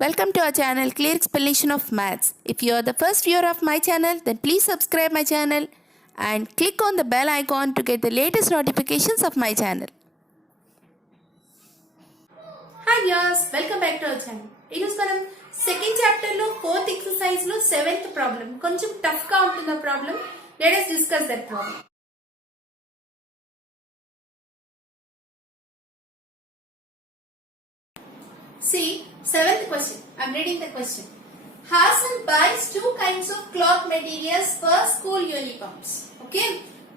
Welcome to our channel Clear Explanation of Maths. If you are the first viewer of my channel, then please subscribe my channel and click on the bell icon to get the latest notifications of my channel. Hi viewers, welcome back to our channel. ఈరోజు మనం second chapter లో fourth exercise లో seventh problem కొంచెం టఫ్ గా ఉంటుంది problem. Let us discuss that problem. See, seventh question. I'm reading the question. Hasan buys two kinds of cloth materials for school uniforms. Okay,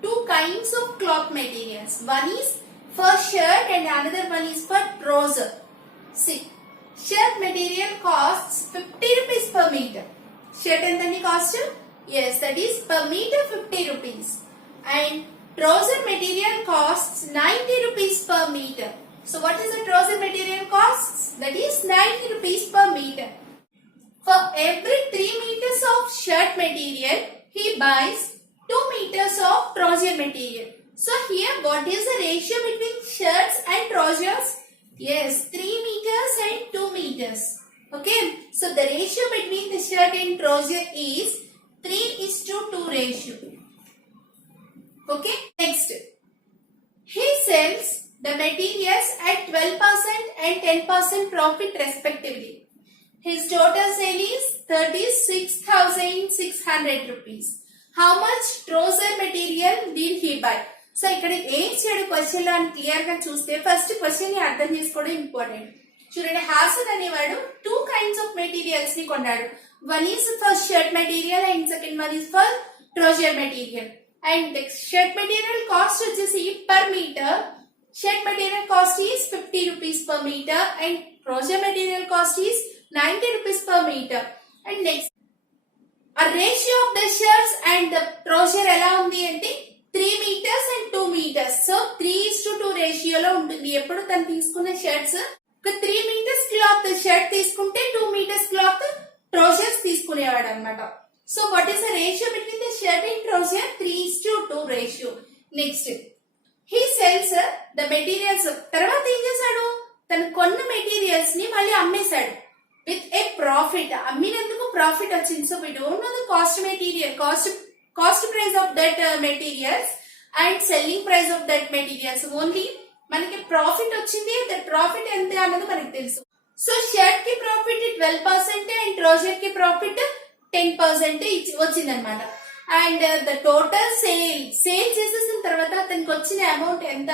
two kinds of cloth materials. One is for shirt and another one is for trouser. See, shirt material costs 50 rupees per meter. Shirt and then cost? Yes, that is per meter 50 rupees. And trouser material costs 90 rupees per meter. So what is the trouser material costs? That is 90 rupees per meter. For every 3 meters of shirt material, he buys 2 meters of trouser material. So here what is the ratio between shirts and trousers? Yes, 3 meters and 2 meters. Okay, so the ratio between the shirt and trouser is 3:2 ratio. Okay, next. He sells the materials at 12% and 10% profit respectively. His total sale is 36,600 rupees. How much trouser material did he buy? So ఇక్కడ ఏం చేయడు క్వశ్చన్ లో అని క్లియర్ గా చూస్తే first question ని అర్థం చేసుకోవడం ఇంపార్టెంట్. చూడండి, హాసన్ అనేవాడు 2 kinds of materials ని కొన్నాడు. One is for shirt material and second one is for trouser material. And the shirt material cost వచ్చేసి per meter. Shirt material cost is 50 rupees per meter and trouser material cost is 90 rupees per meter. And next, a ratio of the shirts and the trouser ఎలా ఉంది అంటే 3 meters and 2 meters. So 3:2 ratio లో ఉంటుంది. ఎప్పుడు తను తీసుకున్న షర్ట్స్ ఒక 3 meters cloth shirt తీసుకుంటే 2 meters క్లాత్ ట్రౌజర్స్ తీసుకునేవాడు అన్నమాట. So what is the ratio between the shirt and trouser? 3:2 ratio. Next, he sells the materials. తర్వాత ఏం చేశాడు? తను కొన్న మెటీరియల్స్ ని మళ్ళీ అమ్మేశాడు విత్ ఏ ప్రాఫిట్. అమ్మినందుకు ప్రాఫిట్ వచ్చింది. So we don't know the cost material, cost price of that materials and selling price of that materials. Only మనకి ప్రాఫిట్ వచ్చింది. దట్ ప్రాఫిట్ ఎంత అన్నది మనకి తెలుసు. సో షర్ట్ కి ప్రాఫిట్ 12% అండ్ ట్రౌజర్ కి ప్రాఫిట్ 10% వచ్చింది అనమాట. అండ్ ద టోటల్ సేల్ చేసేసిన తర్వాత అతనికి వచ్చిన అమౌంట్ ఎంత?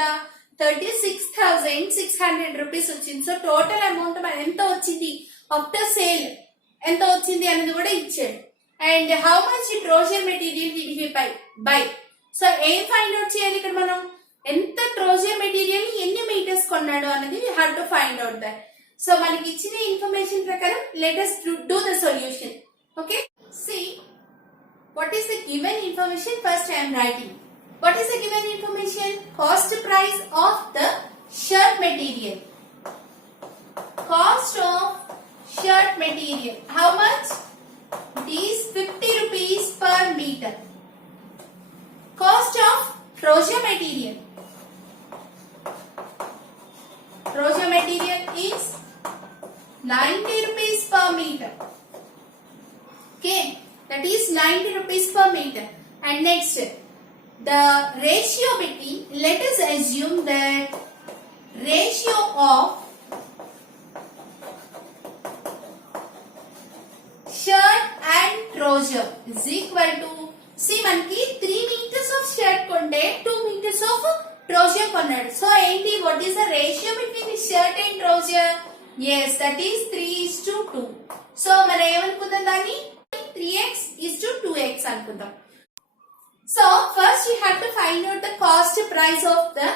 36,600 రూపీస్ వచ్చింది. సో టోటల్ అమౌంట్ ఎంత వచ్చింది ఆఫ్టర్ సేల్ ఎంత వచ్చింది అనేది కూడా ఇచ్చాడు. And how much trouser material did he by. So ఏం ఫైండ్ అవుట్ చేయాలి ఇక్కడ మనం? ఎంత ట్రౌజర్ మెటీరియల్ ఎన్ని మీటర్స్ కొన్నాడు అన్నది we have to find out that. So మనకి ఇచ్చిన ఇన్ఫర్మేషన్ ప్రకారం let us do the solution. Okay, see what is the given information. First I am writing. What is the given information? Cost price of the shirt material. Cost of shirt material. How much? It is 50 rupees per meter. Cost of trouser material. Trouser material is 90 rupees per meter. Okay, that is 90 rupees per meter. And next, the ratio between, let us assume that ratio of shirt and trouser is equal to, see మనకి 3 meters of shirt కొంటే 2 meters of trouser కొన్నాడు. సో ఏంటి, what is the ratio between the shirt and trouser? Yes, that is 3:2. సో మనం ఏమనుకుందాం దాన్ని 3x:2x అనుకుందాం. So first we have to find out the cost price of the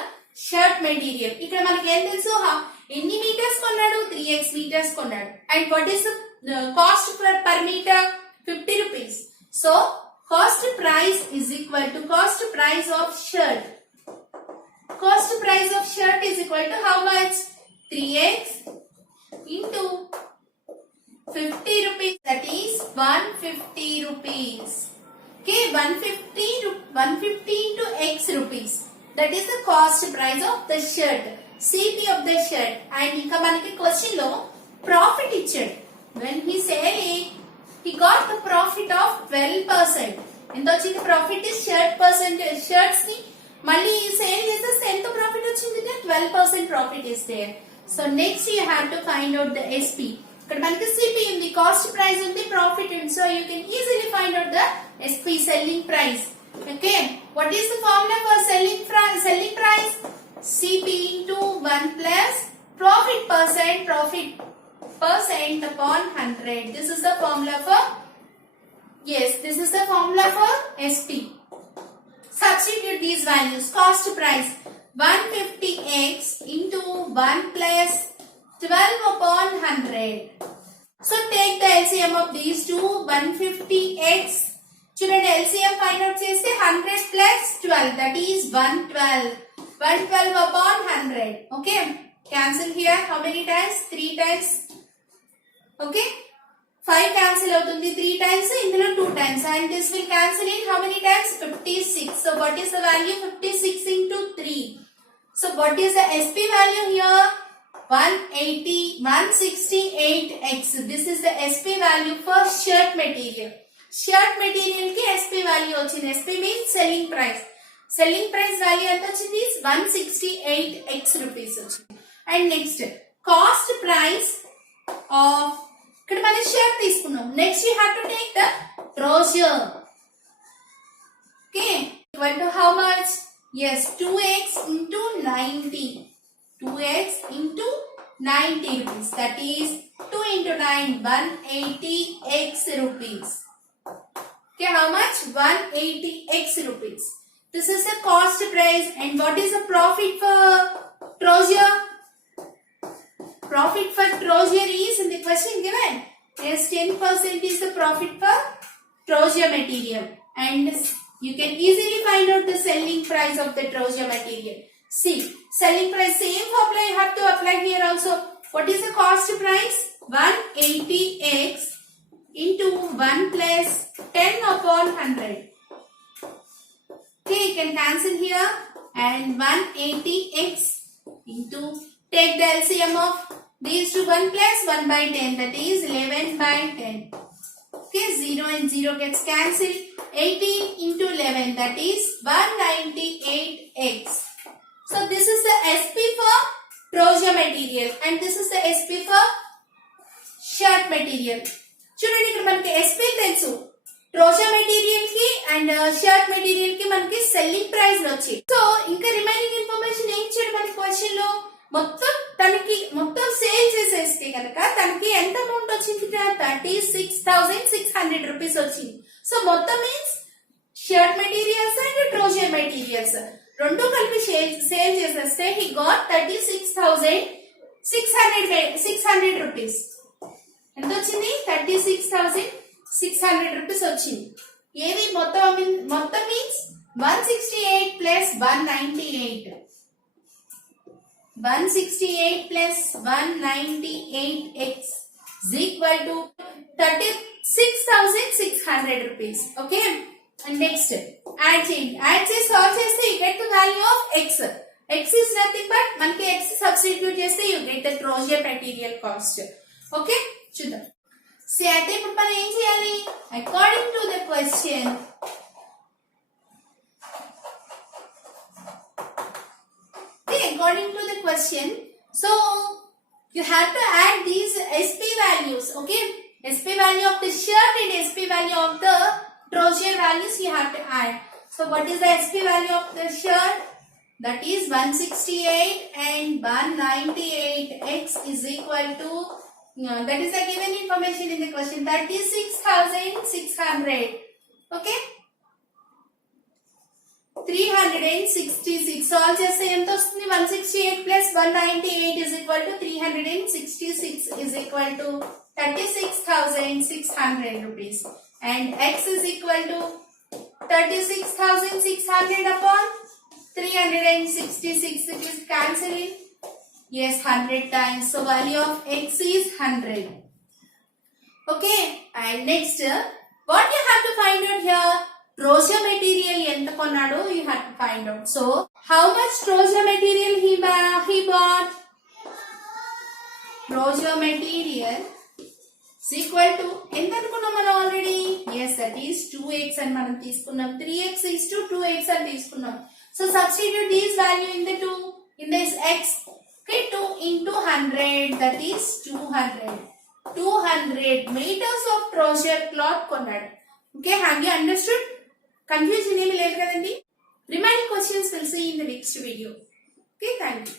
shirt material. ఇక్కడ మనకి ఏం తెలుసు? ఎన్ని మీటర్స్ కొన్నాడు? 3x meters కొన్నాడు. And what is the cost per meter? 50 rupees. So cost price is equal to cost price of shirt. Cost price of shirt is equal to how much? 3x into 50 rupees, that is 150 rupees. Okay, 150 into x rupees, that is the cost price of the shirt, CP of the shirt. And ఇంకా మనకి క్వశ్చన్ లో ప్రాఫిట్ ఇచ్చాడు. when he sell it, he got the profit of 12%. ఎంత వచ్చింది profit shirts ని మళ్ళీ సేల్ చేస్తే ఎంత ప్రాఫిట్ వచ్చింది 12% profit is there. So next you have to find out the SP. ఇక్కడ మనకి సిపి ఉంది, కాస్ట్ ప్రైస్ ఉంది, ప్రాఫిట్ ఉంది. So you can easily find out the SP, selling price. Okay, what is the formula for selling price? CP into 1 plus profit percent upon 100. This is the formula for, yes, this is the formula for SP. Substitute these values. Cost price 150x into 1 plus 12 upon 100. So take the LCM of these two. 150x, చూడండి LCM find out చేస్తే 100 plus 12, that is 112. 112 upon 100. Okay, cancel here. How many times? 3 times. Okay, 5 cancel అవుతుంది 3 times, ఇందులో 2 times, and this will cancel in how many times? 56. So what is the value? 56 into 3. So what is the SP value here? 168x. This is the SP value for shirt material. Shirt material ki SP value వచ్చింది. SP means selling price. Selling price value ఎంత వచ్చింది? 168x rupees వచ్చింది. And next cost price of, ఇక్కడ మనం షర్ట్ తీసుకున్నాం. Next you have to take the trouser. Okay, equal to how much? yes, 2x into 90. 2x into 90 rupees, that is 2 into 9, 180x rupees. Okay, how much? 180x rupees. This is the cost price. And what is the profit for trouser? Profit for trouser is in the question given. Yes, 10% is the profit for trouser material. And you can easily find out the selling price of the trouser material. See, selling price, same formula you have to apply here also. What is the cost price? 180x into 1 plus 10 upon 100. Okay, you can cancel here, and 180x into, take the LCM of these two, 1 plus 1 by 10, that is 11 by 10. Okay, 0 and 0 gets cancelled. 18 into 11, that is 198x. So this is the SP for trouser material, and this is the SP for shirt material. చూడండి, ఇక్కడ మనకి SP తెలుసు, trouser material కి and shirt material కి మనకి selling price వచ్చి. సో ఇంకా remaining information ఏం ఇచ్చాడు మనకి క్వశ్చన్ లో? మొత్తం సేల్ చేసేస్తే కనుక తనకి ఎంత అమౌంట్ వచ్చింది? 36,600 రూపీస్ వచ్చింది. సో మొత్తం means shirt materials and trouser materials రెండు కలిపి సేల్ చేసేస్తే హీ గాట్ 36,600 రూపీస్. ఎంత వచ్చింది? 36,600 రూపీస్ వచ్చింది. ఏది మొత్తం మీన్స్ 168 ప్లస్ 198. 168 plus 198x is equal to 36,600 rupees. Okay, and next add చేయండి. యాడ్ చేసి సాల్వ్ చేస్తే you get the value of x. x is nothing but మనకి x సబ్స్టిట్యూట్ చేస్తే you get the trouser material cost. Okay, చూద్దాం. అయితే ఇప్పుడు మనం ఏం చేయాలి? According to the question, according to the question, so you have to add these SP values. Okay, SP value of the shirt and SP value of the trouser values you have to add. So what is the SP value of the shirt? That is 168, and 198x is equal to, that is the given information in the question, 36,600. Okay, 366. Solve చేస్తే ఎంత వస్తుంది? 168 plus 198 is equal to 366 is equal to 36,600 rupees. And x is equal to 36,600 upon 366. It is cancelling. Yes, 100 times. So value of x is 100. Okay, and next what you have to find out here? Trouser material ఎంత కొన్నాడో you have to find out. So how much trouser material he bought? Trouser material equal to ఎంత అనుకున్నాం మనం already yes that is 2x అని మనం తీసుకున్నాం 3x is to 2x అని తీసుకున్నాం so substitute these value in the 2 in this x okay 2 into 100 that is 200 meters of crochet cloth కొన్నాడు okay have you understood confusion ఏమీ లేదు కదండి remaining questions will see in the next video okay thank you